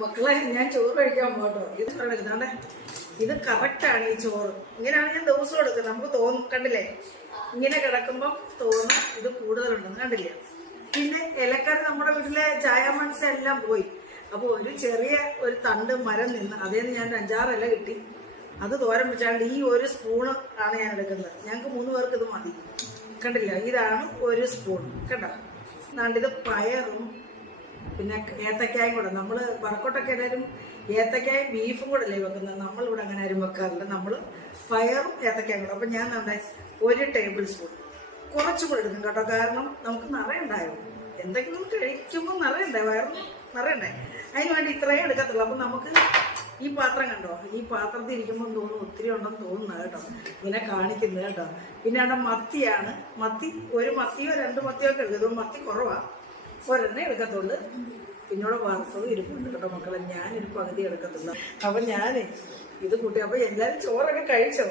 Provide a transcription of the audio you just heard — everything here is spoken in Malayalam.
മക്കളെ ഞാൻ ചോറ് കഴിക്കാൻ പോട്ടോ. ഇത് എടുക്കുന്നുണ്ടേ, ഇത് കറക്റ്റാണ് ഈ ചോറ്. ഇങ്ങനെയാണ് ഞാൻ ദിവസം എടുക്കുന്നത്. നമുക്ക് തോന്നും, കണ്ടില്ലേ, ഇങ്ങനെ കിടക്കുമ്പം തോന്നും ഇത് കൂടുതലുണ്ടെന്ന്, കണ്ടില്ലേ. പിന്നെ ഇലക്കറി നമ്മുടെ വീട്ടിലെ ചായ മനസ്സെല്ലാം പോയി. അപ്പോൾ ഒരു ചെറിയ ഒരു തണ്ട് മരം നിന്ന് അതേന്ന് ഞാൻ 5-6 ഇല കിട്ടി. അത് തോരൻ വെച്ചാണ്ട് ഈ ഒരു സ്പൂണ് ആണ് ഞാൻ എടുക്കുന്നത്. ഞങ്ങൾക്ക് 3 പേർക്ക് ഇത് മതി. കണ്ടില്ല, ഇതാണ് ഒരു സ്പൂൺ. കണ്ടോ, ഇത് പയറും പിന്നെ ഏത്തക്കായും കൂടെ. നമ്മൾ വടക്കോട്ടൊക്കെ എല്ലാവരും ഏത്തക്കായും ബീഫും കൂടെ അല്ലേ വെക്കുന്നത്. നമ്മളിവിടെ അങ്ങനെ ആരും വെക്കാറില്ല. നമ്മൾ പയറും ഏത്തക്കായും കൂടെ. അപ്പം ഞാൻ 1 ടേബിൾ സ്പൂൺ കുറച്ചും കൂടെ എടുക്കും കേട്ടോ. കാരണം നമുക്ക് നിറയുണ്ടായോ, എന്തെങ്കിലും കഴിക്കുമ്പോൾ നിറയണ്ടേ, വയറും നിറയണ്ടേ. അതിന് വേണ്ടി ഇത്രയും എടുക്കത്തുള്ളൂ. അപ്പം നമുക്ക് ഈ പാത്രം കണ്ടോ, ഈ പാത്രത്തിൽ ഇരിക്കുമ്പോൾ തോന്നുന്നു ഒത്തിരി ഉണ്ടെന്ന് തോന്നുന്നത് കേട്ടോ, ഇങ്ങനെ കാണിക്കുന്നത് കേട്ടോ. പിന്നെ അവിടെ മത്തിയാണ്. മത്തി 1 മത്തിയോ 2 മത്തിയോ ഒക്കെ എടുക്കും. മത്തി കുറവാണ്, ഒരെണ്ണേ എടുക്കത്തുള്ളൂ. പിന്നോട് വറുത്തത് ഇരിപ്പുണ്ട് കേട്ടോ മക്കളെ. ഞാനൊരു പകുതി എടുക്കത്തുള്ളൂ. അപ്പം ഞാൻ ഇത് കൂട്ടി. അപ്പം എല്ലാവരും ചോറൊക്കെ കഴിച്ചോ?